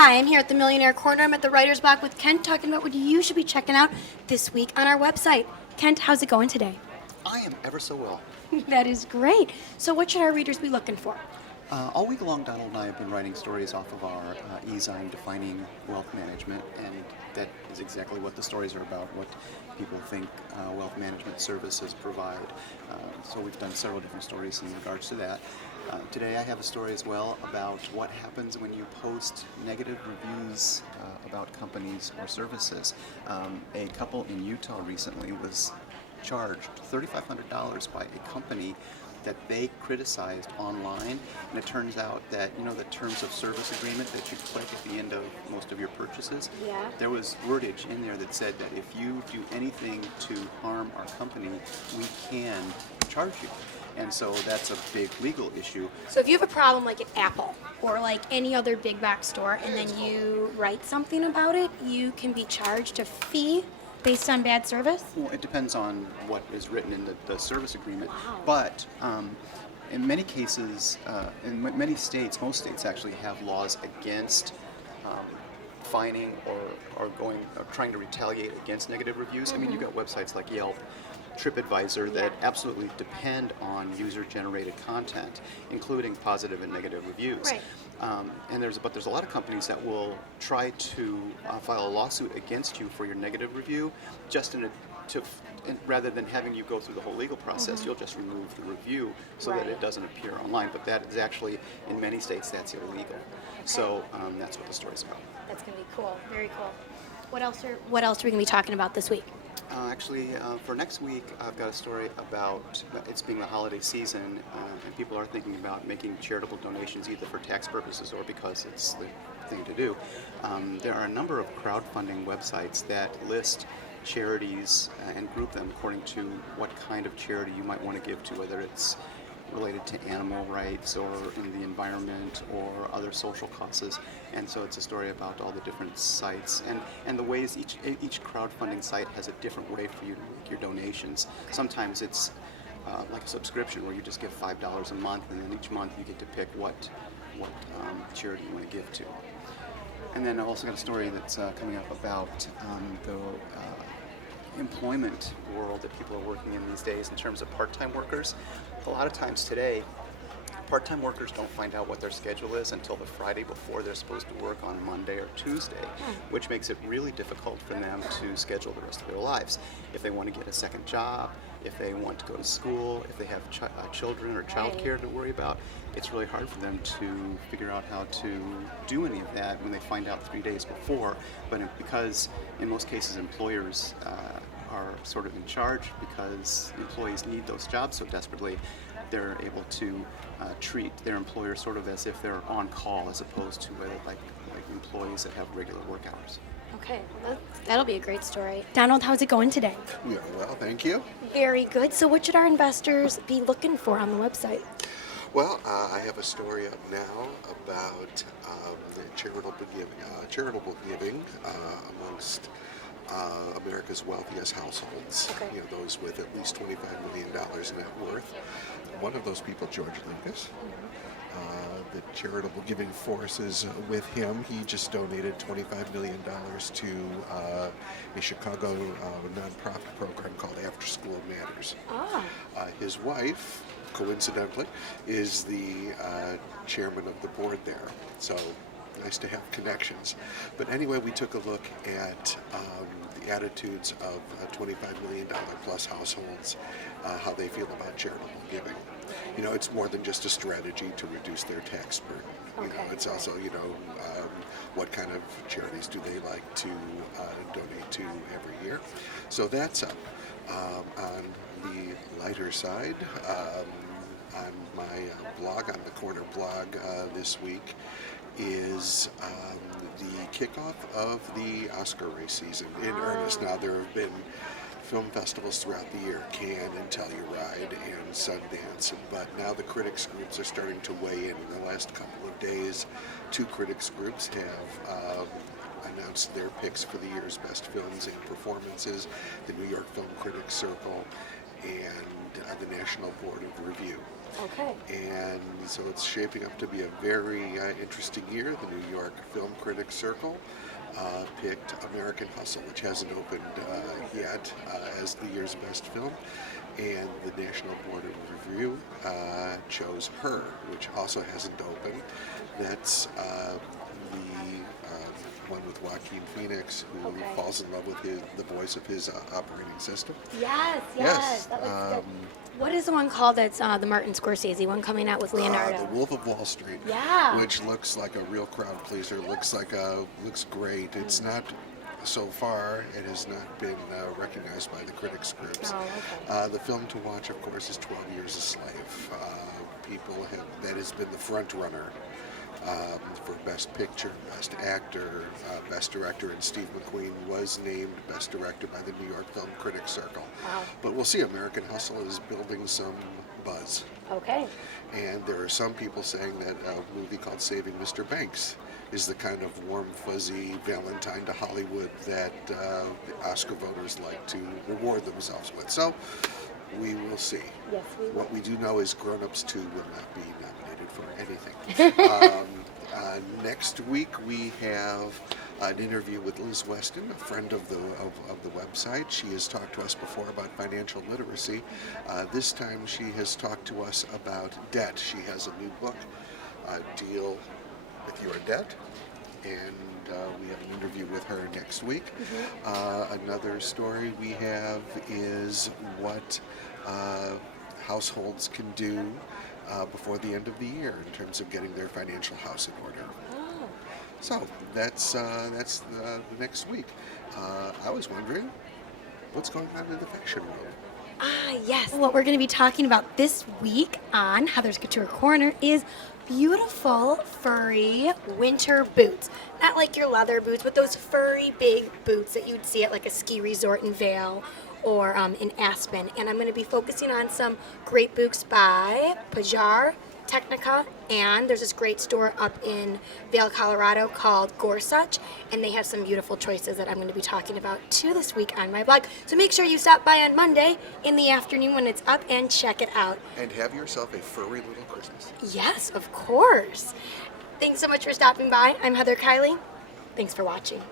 Hi, I'm here at the Millionaire Corner. I'm at the writer's block with Kent talking about what you should be checking out this week on our website. Kent, how's it going today? I am ever so well. That is great. So what should our readers be looking for? All week long, Donald and I have been writing stories off of our e-zine defining wealth management, and that is exactly what the stories are about, what people think wealth management services provide. So we've done several different stories in regards to that. Today I have a story as well about what happens when you post negative reviews about companies or services. A couple in Utah recently was charged $3,500 by a company that they criticized online, and it turns out that the terms of service agreement that you click at the end of most of your purchases, Yeah. there was wordage in there that said that if you do anything to harm our company, we can charge you. And so that's a big legal issue. So if you have a problem like at Apple or like any other big box store and then you write something about it, you can be charged a fee based on bad service? Well, it depends on what is written in the service agreement. Wow. But in many cases, many states, most states actually have laws against fining or trying to retaliate against negative reviews. I mean, you've got websites like Yelp, TripAdvisor that absolutely depend on user-generated content, including positive and negative reviews. Right. And there's a lot of companies that will try to file a lawsuit against you for your negative review, just rather than having you go through the whole legal process, you'll just remove the review so that it doesn't appear online. But that is actually, in many states, that's illegal. Okay. So that's what the story's about. That's going to be cool. Very cool. What else are we going to be talking about this week? For next week, I've got a story about it's being the holiday season, and people are thinking about making charitable donations either for tax purposes or because it's the thing to do. There are a number of crowdfunding websites that list charities and group them according to what kind of charity you might want to give to, whether it's related to animal rights or in the environment or other social causes. And so it's a story about all the different sites and the ways each crowdfunding site has a different way for you to make your donations. Sometimes it's like a subscription where you just give $5 a month, and then each month you get to pick what charity you want to give to. And then I've also got a story that's coming up about the employment world that people are working in these days in terms of part-time workers. A lot of times today, part-time workers don't find out what their schedule is until the Friday before they're supposed to work on Monday or Tuesday, which makes it really difficult for them to schedule the rest of their lives. If they want to get a second job, if they want to go to school, if they have children or childcare to worry about, it's really hard for them to figure out how to do any of that when they find out 3 days before. But because in most cases employers are sort of in charge because employees need those jobs so desperately, they're able to treat their employer sort of as if they're on call, as opposed to like employees that have regular work hours. Okay, well, that'll be a great story. Donald, how's it going today? Yeah, well, thank you. Very good. So what should our investors be looking for on the website? Well, I have a story up now about charitable giving amongst America's wealthiest households. Okay. Those with at least $25 million net worth. One of those people, George Lucas. The charitable giving force is with him. He just donated $25 million to a Chicago nonprofit program called After School Matters. His wife, coincidentally, is the chairman of the board there. So nice to have connections. But anyway, we took a look at the attitudes of $25 million plus households, how they feel about charitable giving. It's more than just a strategy to reduce their tax burden. It's also, what kind of charities do they like to donate to every year. So that's up. On the lighter side, on my blog, on the Corner blog this week, is the kickoff of the Oscar race season in earnest. Now, there have been film festivals throughout the year, Cannes and Telluride and Sundance, but now the critics groups are starting to weigh in. In the last couple of days, 2 critics groups have announced their picks for the year's best films and performances, the New York Film Critics Circle and the National Board of Review. Okay. And so it's shaping up to be a very interesting year. The New York Film Critics Circle picked American Hustle, which hasn't opened yet, as the year's best film. And the National Board of Review chose Her, which also hasn't opened. That's the one with Joaquin Phoenix, who falls in love with the voice of his operating system. Yes. Yes, That looks good. What is the one called that's the Martin Scorsese one coming out with Leonardo? The Wolf of Wall Street. Yeah. Which looks like a real crowd pleaser. Looks great. It's not. So far, it has not been recognized by the critics groups. Oh, okay. The film to watch, of course, is 12 Years a Slave. That has been the front runner for Best Picture, Best Actor, Best Director, and Steve McQueen was named Best Director by the New York Film Critics Circle. Wow. But we'll see. American Hustle is building some buzz. Okay. And there are some people saying that a movie called Saving Mr. Banks is the kind of warm, fuzzy Valentine to Hollywood that the Oscar voters like to reward themselves with. So we will see. Yes, we will. What we do know is Grown Ups 2 will not be nominated for anything. Next week we have an interview with Liz Weston, a friend of the website. She has talked to us before about financial literacy. This time she has talked to us about debt. She has a new book, Deal with Your Debt, and we have an interview with her next week. Another story we have is what households can do before the end of the year in terms of getting their financial house in order. Oh. So that's the next week. I was wondering what's going on in the fashion world. Yes. What we're going to be talking about this week on Heather's Couture Corner is beautiful, furry winter boots. Not like your leather boots, but those furry, big boots that you'd see at like a ski resort in Vail or in Aspen. And I'm going to be focusing on some great boots by Pajar, Technica, and there's this great store up in Vail, Colorado called Gorsuch, and they have some beautiful choices that I'm going to be talking about too this week on my blog. So make sure you stop by on Monday in the afternoon when it's up and check it out. And have yourself a furry little Christmas. Yes, of course. Thanks so much for stopping by. I'm Heather Kiley. Thanks for watching.